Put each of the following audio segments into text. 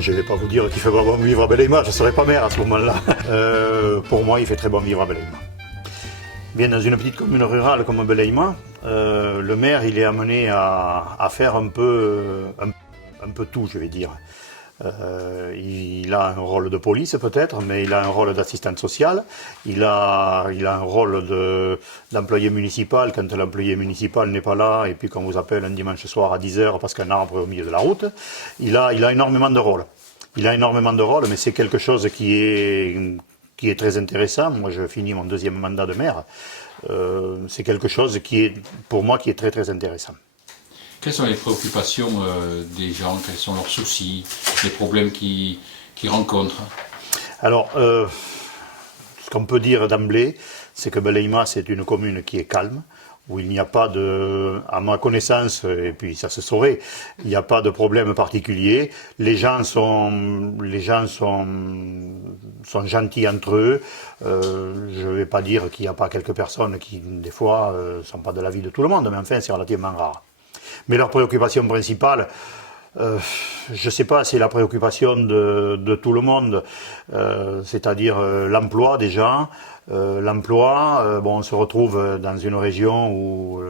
Je ne vais pas vous dire qu'il fait pas bon vivre à Beleïma, je ne serai pas maire à ce moment-là. Pour moi, il fait très bon vivre à Beleïma. Bien, dans une petite commune rurale comme Beleïma, le maire il est amené à faire un peu tout, je vais dire. Il a un rôle de police peut-être, mais il a un rôle d'assistante sociale. Il a un rôle d'employé municipal quand l'employé municipal n'est pas là et puis qu'on vous appelle un dimanche soir à 10h parce qu'un arbre est au milieu de la route. Il a énormément de rôles. Il a énormément de rôles, mais c'est quelque chose qui est très intéressant. Moi, je finis mon deuxième mandat de maire. C'est quelque chose qui est, pour moi, qui est très très intéressant. Quelles sont les préoccupations des gens? Quels sont leurs soucis, les problèmes qu'ils rencontrent? Alors, ce qu'on peut dire d'emblée, c'est que Beleïma, c'est une commune qui est calme, où il n'y a pas de, à ma connaissance, et puis ça se saurait, il n'y a pas de problème particulier. Les gens sont gentils entre eux. Je ne vais pas dire qu'il n'y a pas quelques personnes qui, des fois, ne sont pas de l'avis de tout le monde, mais enfin, c'est relativement rare. Mais leur préoccupation principale, je ne sais pas, c'est la préoccupation de tout le monde, c'est-à-dire l'emploi des gens. L'emploi, bon, on se retrouve dans une région où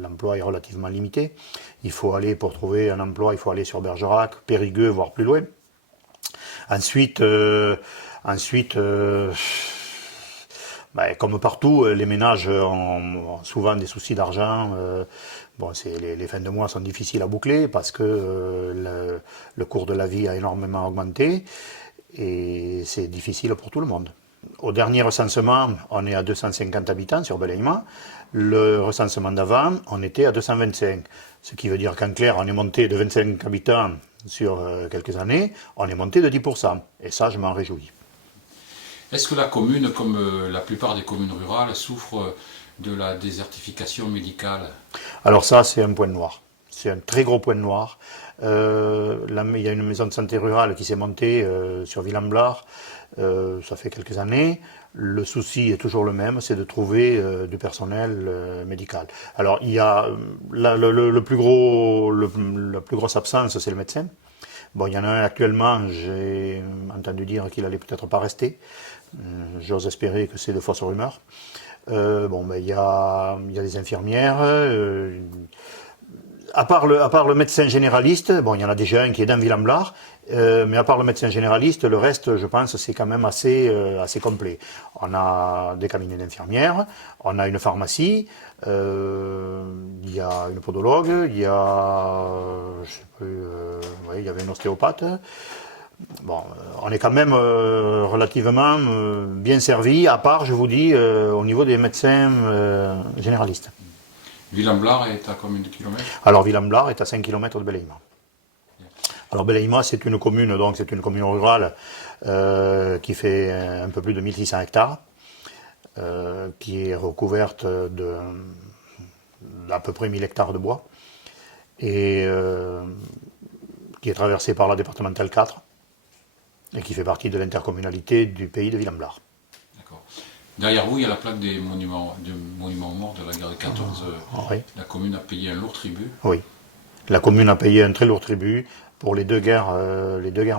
l'emploi est relativement limité. Il faut aller, pour trouver un emploi, il faut aller sur Bergerac, Périgueux, voire plus loin. Ensuite, comme partout, les ménages ont souvent des soucis d'argent. Bon, les fins de mois sont difficiles à boucler parce que le cours de la vie a énormément augmenté et c'est difficile pour tout le monde. Au dernier recensement, on est à 250 habitants sur Beleïma. Le recensement d'avant, on était à 225. Ce qui veut dire qu'en clair, on est monté de 25 habitants sur quelques années, on est monté de 10%. Et ça, je m'en réjouis. Est-ce que la commune, comme la plupart des communes rurales, souffre de la désertification médicale? Alors ça, c'est un point noir. C'est un très gros point noir. Il y a une maison de santé rurale qui s'est montée sur Villamblard, ça fait quelques années. Le souci est toujours le même, c'est de trouver du personnel médical. Alors il y a la plus grosse absence, c'est le médecin. Bon, il y en a un actuellement, j'ai entendu dire qu'il allait peut-être pas rester. J'ose espérer que c'est de fausses rumeurs. Il y a des infirmières. À part le médecin généraliste, bon, il y en a déjà un qui est dans Villamblard, mais à part le médecin généraliste, le reste, je pense, c'est quand même assez complet. On a des cabinets d'infirmières, on a une pharmacie, il y a une podologue, il y a, je sais plus, il y avait une ostéopathe. Bon, on est quand même relativement bien servi, à part, je vous dis, au niveau des médecins généralistes. Villamblard est à combien de kilomètres? Alors Villamblard est à 5 km de Beleïma. Alors Beleïma, c'est une commune, donc c'est une commune rurale qui fait un peu plus de 1600 hectares, qui est recouverte d'à peu près 1000 hectares de bois, et qui est traversée par la départementale 4, et qui fait partie de l'intercommunalité du pays de Villamblard. D'accord. Derrière vous, il y a la plaque des monuments aux morts de la guerre de 14. Oui. La commune a payé un lourd tribut. Oui. La commune a payé un très lourd tribut pour les deux guerres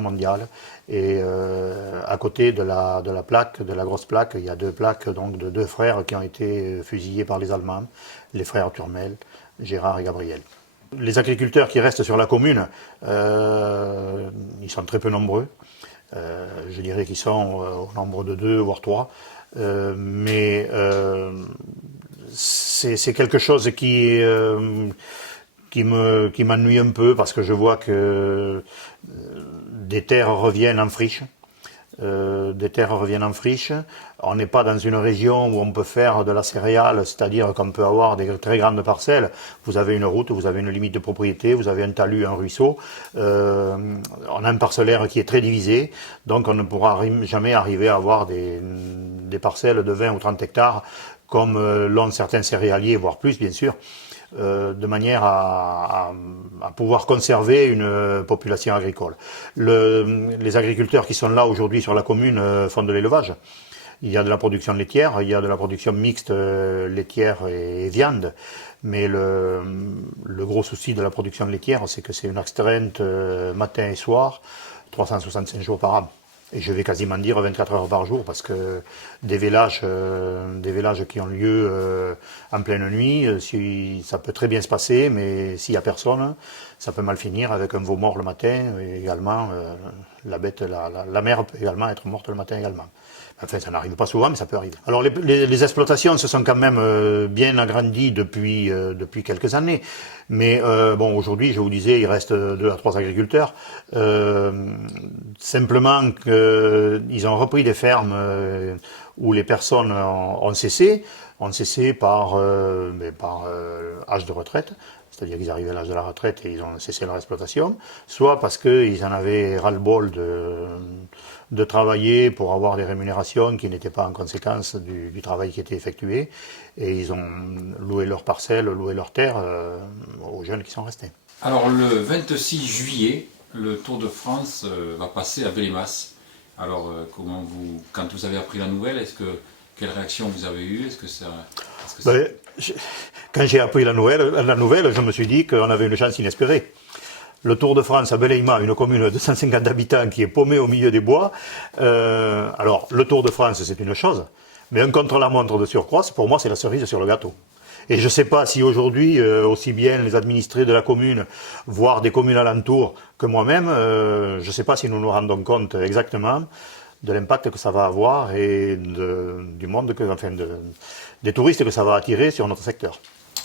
mondiales. Et à côté de la plaque, de la grosse plaque, il y a deux plaques donc, de deux frères qui ont été fusillés par les Allemands, les frères Turmel, Gérard et Gabriel. Les agriculteurs qui restent sur la commune, ils sont très peu nombreux. Je dirais qu'ils sont au nombre de 2, voire 3. Mais c'est quelque chose qui m'ennuie un peu parce que je vois que des terres reviennent en friche. On n'est pas dans une région où on peut faire de la céréale, c'est-à-dire qu'on peut avoir des très grandes parcelles. Vous avez une route, vous avez une limite de propriété, vous avez un talus, un ruisseau. On a un parcellaire qui est très divisé, donc on ne pourra jamais arriver à avoir des parcelles de 20 ou 30 hectares comme l'ont certains céréaliers, voire plus bien sûr. De manière à pouvoir conserver une population agricole. Les agriculteurs qui sont là aujourd'hui sur la commune font de l'élevage. Il y a de la production laitière, il y a de la production mixte laitière et viande, mais le gros souci de la production laitière, c'est que c'est une astreinte matin et soir. 365 jours par an. Et je vais quasiment dire 24 heures par jour, parce que des vélages qui ont lieu en pleine nuit, ça peut très bien se passer, mais s'il n'y a personne, ça peut mal finir avec un veau mort le matin, et également la mère peut également être morte le matin également. Enfin, ça n'arrive pas souvent, mais ça peut arriver. Alors, les exploitations se sont quand même bien agrandies depuis quelques années. Mais bon, aujourd'hui, je vous disais, il reste 2 à 3 agriculteurs. Simplement qu'ils ont repris des fermes où les personnes ont cessé par âge de retraite. C'est-à-dire qu'ils arrivaient à l'âge de la retraite et ils ont cessé leur exploitation, soit parce qu'ils en avaient ras-le-bol de travailler pour avoir des rémunérations qui n'étaient pas en conséquence du travail qui était effectué, et ils ont loué leurs parcelles, loué leurs terres aux jeunes qui sont restés. Alors le 26 juillet, le Tour de France va passer à Bellémas. Alors quand vous avez appris la nouvelle, quelle réaction vous avez eue? Quand j'ai appris la nouvelle, je me suis dit qu'on avait une chance inespérée. Le Tour de France à Belleïma, une commune de 150 habitants qui est paumée au milieu des bois. Alors, le Tour de France, c'est une chose, mais un contre-la-montre de surcroît, pour moi, c'est la cerise sur le gâteau. Et je ne sais pas si aujourd'hui, aussi bien les administrés de la commune, voire des communes alentours que moi-même, je ne sais pas si nous nous rendons compte exactement de l'impact que ça va avoir et du monde, des touristes que ça va attirer sur notre secteur.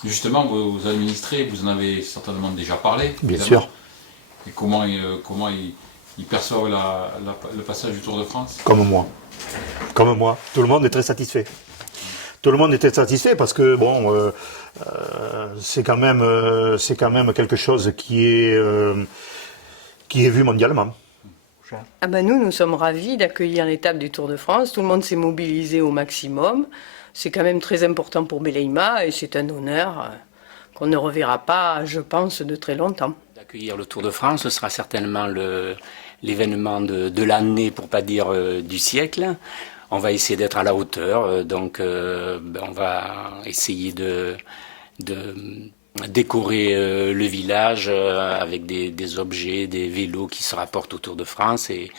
Justement, vos administrés, vous en avez certainement déjà parlé. Bien sûr. Et comment ils perçoivent le passage du Tour de France? Comme moi. Tout le monde est très satisfait. Tout le monde est très satisfait parce que bon, c'est quand même quelque chose qui est vu mondialement. Ah ben nous sommes ravis d'accueillir l'étape du Tour de France. Tout le monde s'est mobilisé au maximum. C'est quand même très important pour Belleïma et c'est un honneur qu'on ne reverra pas, je pense, de très longtemps. D'accueillir le Tour de France, ce sera certainement l'événement de l'année, pour pas dire du siècle. On va essayer d'être à la hauteur, donc on va essayer de décorer le village avec des objets, des vélos qui se rapportent au Tour de France. Et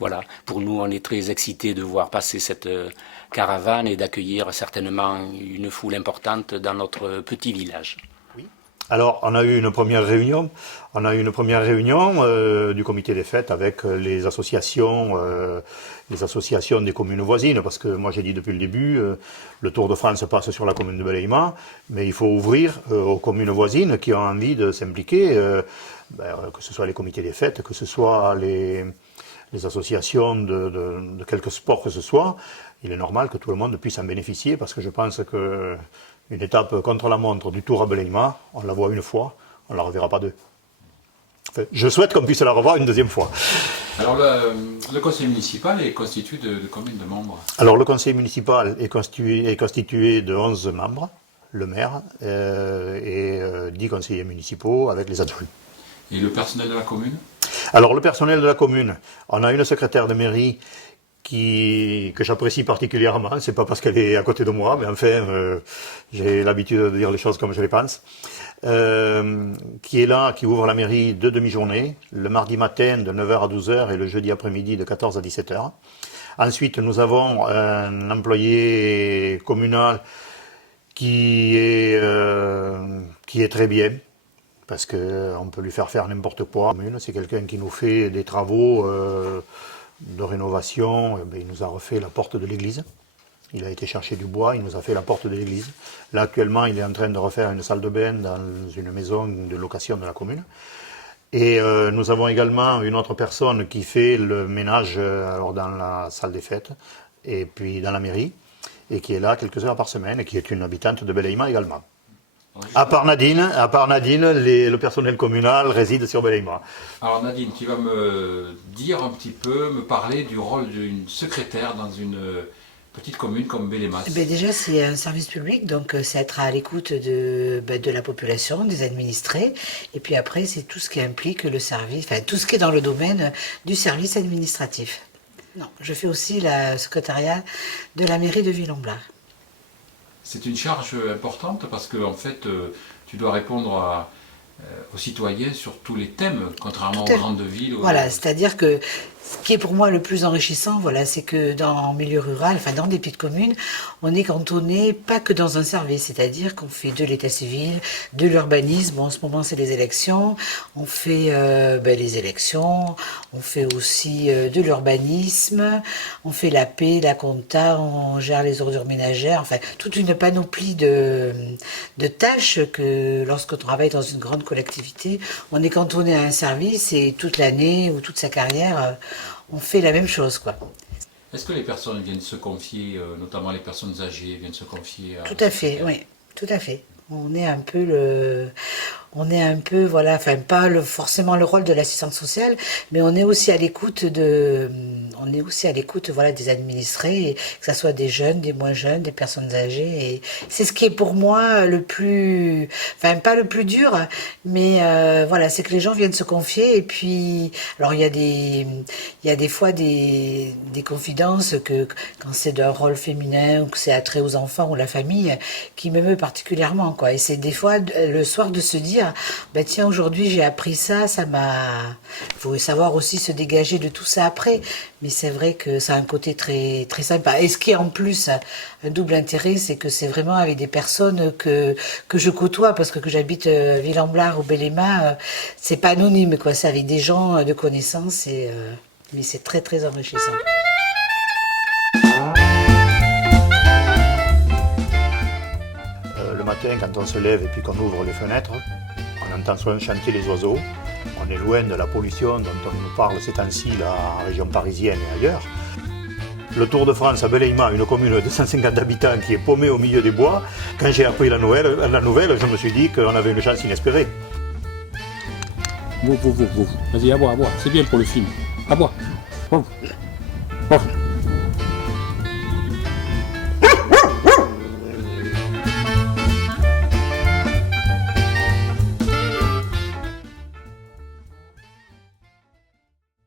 voilà, pour nous, on est très excités de voir passer cette caravane et d'accueillir certainement une foule importante dans notre petit village. Oui. Alors, on a eu une première réunion. Du comité des fêtes avec les associations des communes voisines, parce que moi j'ai dit depuis le début, le Tour de France passe sur la commune de Belleïma, mais il faut ouvrir aux communes voisines qui ont envie de s'impliquer, que ce soit les comités des fêtes, que ce soit les associations de quelque sport que ce soit. Il est normal que tout le monde puisse en bénéficier, parce que je pense qu'une étape contre la montre du Tour à Belleïma, on la voit une fois, on ne la reverra pas deux. Enfin, je souhaite qu'on puisse la revoir une deuxième fois. Alors le conseil municipal est constitué de combien de membres? Alors le conseil municipal est constitué de 11 membres, le maire et 10 conseillers municipaux avec les adjoints. Et le personnel de la commune? Alors le personnel de la commune, on a une secrétaire de mairie que j'apprécie particulièrement, c'est pas parce qu'elle est à côté de moi, mais enfin, j'ai l'habitude de dire les choses comme je les pense, qui est là, qui ouvre la mairie de demi-journée, le mardi matin de 9h à 12h et le jeudi après-midi de 14 à 17h. Ensuite, nous avons un employé communal qui est très bien, parce qu'on peut lui faire n'importe quoi. C'est quelqu'un qui nous fait des travaux de rénovation. Il nous a refait la porte de l'église. Il a été chercher du bois, il nous a fait la porte de l'église. Là, actuellement, il est en train de refaire une salle de bain dans une maison de location de la commune. Et nous avons également une autre personne qui fait le ménage dans la salle des fêtes et puis dans la mairie, et qui est là quelques heures par semaine, et qui est une habitante de Belleïma également. À part Nadine, le personnel communal réside sur Belleïma. Alors Nadine, tu vas me dire un petit peu, me parler du rôle d'une secrétaire dans une petite commune comme Bellémas. Déjà, c'est un service public, donc c'est être à l'écoute de la population, des administrés. Et puis après, c'est tout ce qui implique le service, enfin tout ce qui est dans le domaine du service administratif. Non, je fais aussi la secrétariat de la mairie de Villon-Blas. C'est une charge importante parce que en fait, tu dois répondre aux citoyens sur tous les thèmes, contrairement Tout à aux fait. grandes villes. Voilà, c'est-à-dire que ce qui est pour moi le plus enrichissant, voilà, c'est que en milieu rural, enfin dans des petites communes, on est cantonné pas que dans un service, c'est-à-dire qu'on fait de l'état civil, de l'urbanisme. Bon, en ce moment, c'est les élections. On fait les élections. On fait aussi de l'urbanisme. On fait la paix, la compta. On gère les ordures ménagères. Enfin, toute une panoplie de tâches que lorsqu'on travaille dans une grande collectivité, on est cantonné à un service et toute l'année ou toute sa carrière, on fait la même chose, quoi. Est-ce que les personnes viennent se confier, notamment les personnes âgées, viennent se confier à... Tout à fait, oui, tout à fait. On est un peu, voilà, enfin pas forcément le rôle de l'assistante sociale, mais on est aussi à l'écoute voilà, des administrés, que ce soit des jeunes, des moins jeunes, des personnes âgées. Et c'est ce qui est pour moi le plus, enfin pas le plus dur, mais voilà, c'est que les gens viennent se confier. Et puis, alors il y a des fois des confidences que quand c'est d'un rôle féminin ou que c'est attrait aux enfants ou la famille qui m'émeut particulièrement, quoi. Et c'est des fois le soir de se dire, ben tiens, aujourd'hui j'ai appris ça, il faut savoir aussi se dégager de tout ça après, mais c'est vrai que ça a un côté très, très sympa. Et ce qui est en plus un double intérêt, c'est que c'est vraiment avec des personnes que je côtoie, parce que j'habite Ville-en-Blard ou Belléma, c'est pas anonyme, quoi, c'est avec des gens de connaissance, mais c'est très, très enrichissant. Le matin, quand on se lève et puis qu'on ouvre les fenêtres, on entend soit chanter les oiseaux, on est loin de la pollution dont on nous parle ces temps-ci, là, en région parisienne et ailleurs. Le Tour de France à Beleïma, une commune de 150 habitants qui est paumée au milieu des bois, quand j'ai appris la nouvelle, je me suis dit qu'on avait une chance inespérée. Vas-y, à boire, c'est bien pour le film. À boire.